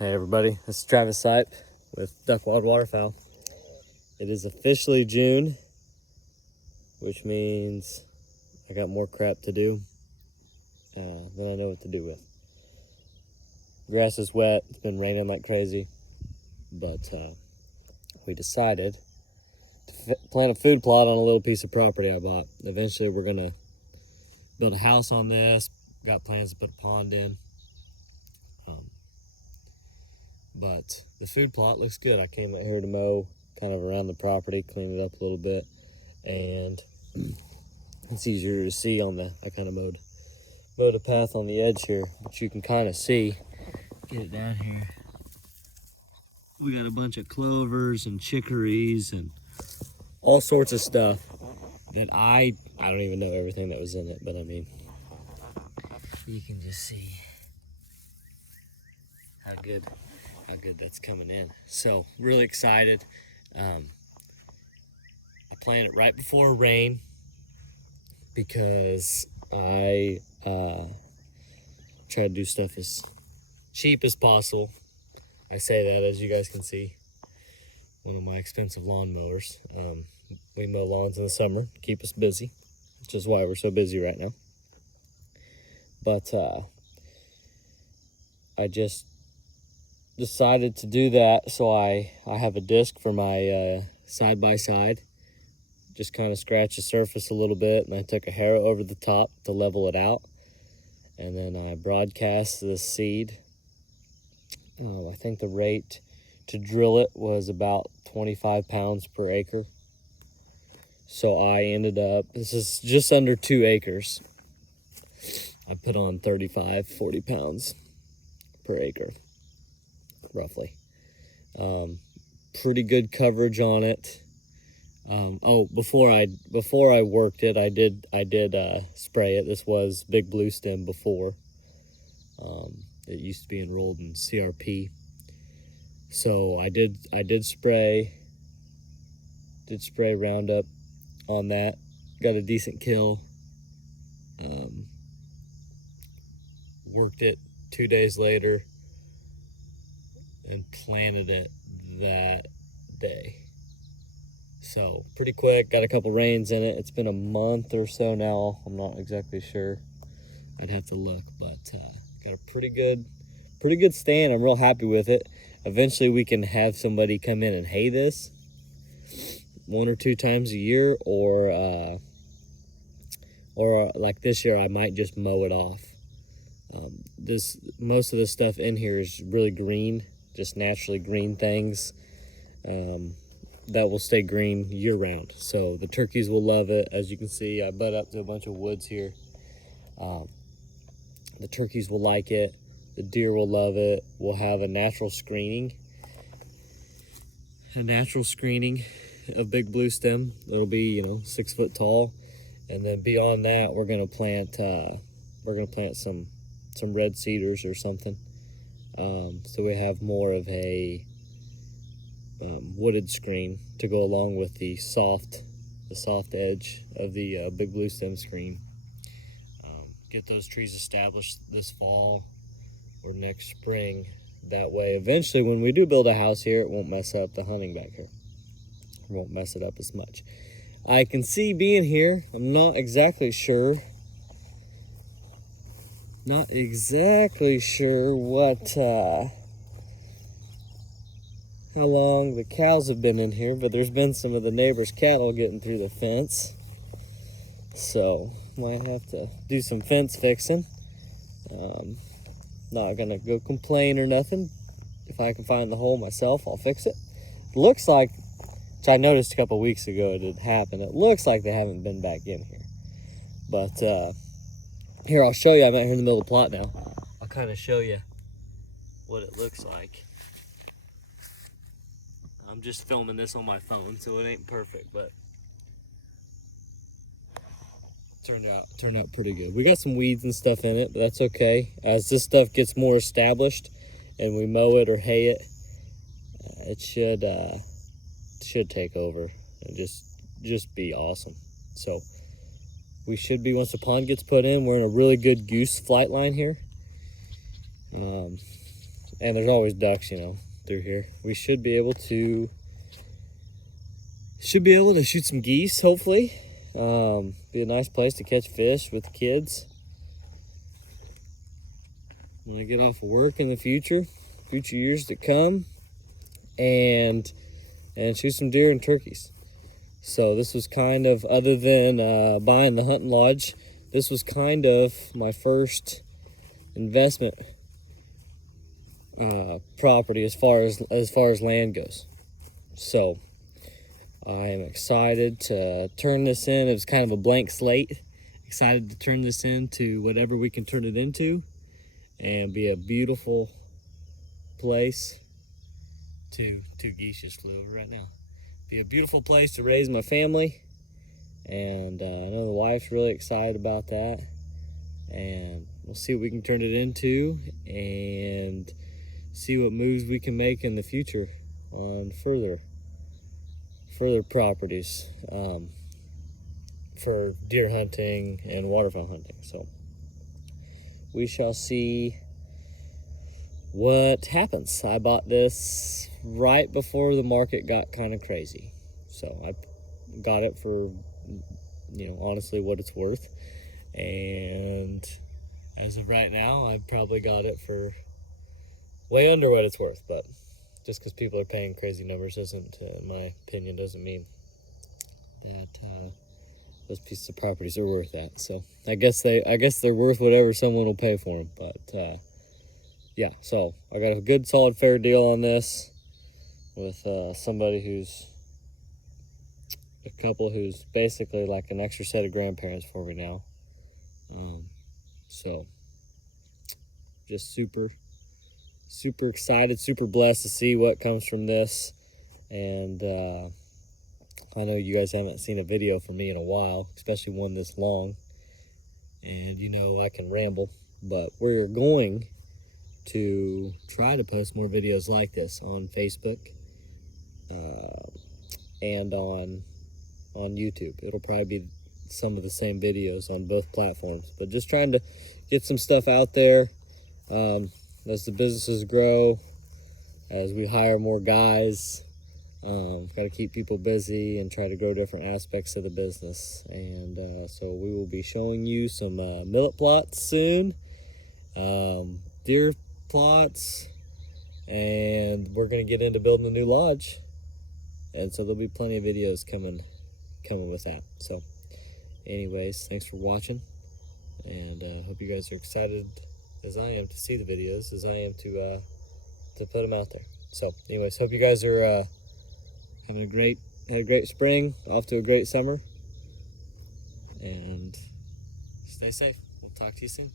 Hey everybody, this is Travis Sipe with Duckwild Waterfowl. It is officially June, which means I got more crap to do than I know what to do with. Grass is wet, it's been raining like crazy, but we decided to plant a food plot on a little piece of property I bought. Eventually we're gonna build a house on this, got plans to put a pond in. But the food plot looks good. I came out here to mow kind of around the property, clean it up a little bit, and it's easier to see on the, I kind of mowed a path on the edge here, but you can kind of see, get it down here. We got a bunch of clovers and chicories and all sorts of stuff that I don't even know everything that was in it, but I mean, you can just see how good that's coming in. So really excited. I planted it right before rain because I try to do stuff as cheap as possible. I say that, as you guys can see, one of my expensive lawn mowers. We mow lawns in the summer, keep us busy, which is why we're so busy right now. But I just decided to do that, so I have a disc for my side-by-side. Just kind of scratch the surface a little bit, and I took a harrow over the top to level it out, and then I broadcast this seed. I think the rate to drill it was about 25 pounds per acre. So I ended up, this is just under 2 acres. I put on 35-40 pounds per acre, roughly. Pretty good coverage on it. Before I worked it, I did spray it. This was Big Blue Stem before. It used to be enrolled in CRP. So I did spray Roundup on that. Got a decent kill. Worked it 2 days later and planted it that day. So pretty quick, got a couple rains in it. It's been a month or so now. I'm not exactly sure. I'd have to look, but got a pretty good stand. I'm real happy with it. Eventually we can have somebody come in and hay this 1 or 2 times a year, or like this year I might just mow it off. Most of the stuff in here is really green, just naturally green things that will stay green year round. So the turkeys will love it. As you can see, I butt up to a bunch of woods here. The turkeys will like it. The deer will love it. We'll have a natural screening of Big Blue Stem. It'll be 6 foot tall, and then beyond that, we're gonna plant some red cedars or something. So we have more of a wooded screen to go along with the soft edge of the Big Blue Stem screen. Get those trees established this fall or next spring. That way, eventually, when we do build a house here, it won't mess up the hunting back here. It won't mess it up as much. I can see being here, I'm not exactly sure what how long the cows have been in here, but there's been some of the neighbors' cattle getting through the fence, so might have to do some fence fixing. Not gonna go complain or nothing. If I can find the hole myself, I'll fix it. Looks like, which I noticed a couple weeks ago it had happened, it looks like they haven't been back in here. But here, I'll show you. I'm out here in the middle of the plot now. I'll kind of show you what it looks like. I'm just filming this on my phone, so it ain't perfect, but turned out pretty good. We got some weeds and stuff in it, but that's okay. As this stuff gets more established and we mow it or hay it, it should take over and just be awesome. So we should be, once the pond gets put in, we're in a really good goose flight line here. and there's always ducks, through here. We should be able to shoot some geese, hopefully. Be a nice place to catch fish with the kids when I get off of work in the future years to come, and shoot some deer and turkeys. So this was kind of, other than buying the hunting lodge, this was kind of my first investment property as far as land goes. So I am excited to turn this in. It was kind of a blank slate. Excited to turn this into whatever we can turn it into, and be a beautiful place to, two geese just flew over right now. Be a beautiful place to raise my family, and I know the wife's really excited about that, and we'll see what we can turn it into and see what moves we can make in the future on further properties for deer hunting and waterfowl hunting. So we shall see what happens. I bought this right before the market got kind of crazy, so I got it for, honestly, what it's worth. And as of right now, I probably got it for way under what it's worth. But just because people are paying crazy numbers doesn't, in my opinion, doesn't mean that those pieces of properties are worth that. So I guess they're worth whatever someone will pay for them. But yeah, so I got a good, solid, fair deal on this with somebody a couple who's basically like an extra set of grandparents for me now. So just super excited, super blessed to see what comes from this. And I know you guys haven't seen a video from me in a while, especially one this long, and I can ramble, but we're going to try to post more videos like this on Facebook and on YouTube. It'll probably be some of the same videos on both platforms, but just trying to get some stuff out there as the businesses grow, as we hire more guys. Got to keep people busy and try to grow different aspects of the business. And so we will be showing you some millet plots soon, deer plots, and we're going to get into building a new lodge. And so there'll be plenty of videos coming with that. So anyways, thanks for watching, and hope you guys are excited as I am to see the videos, as I am to put them out there. So anyways, hope you guys are having had a great spring, off to a great summer, and stay safe. We'll talk to you soon.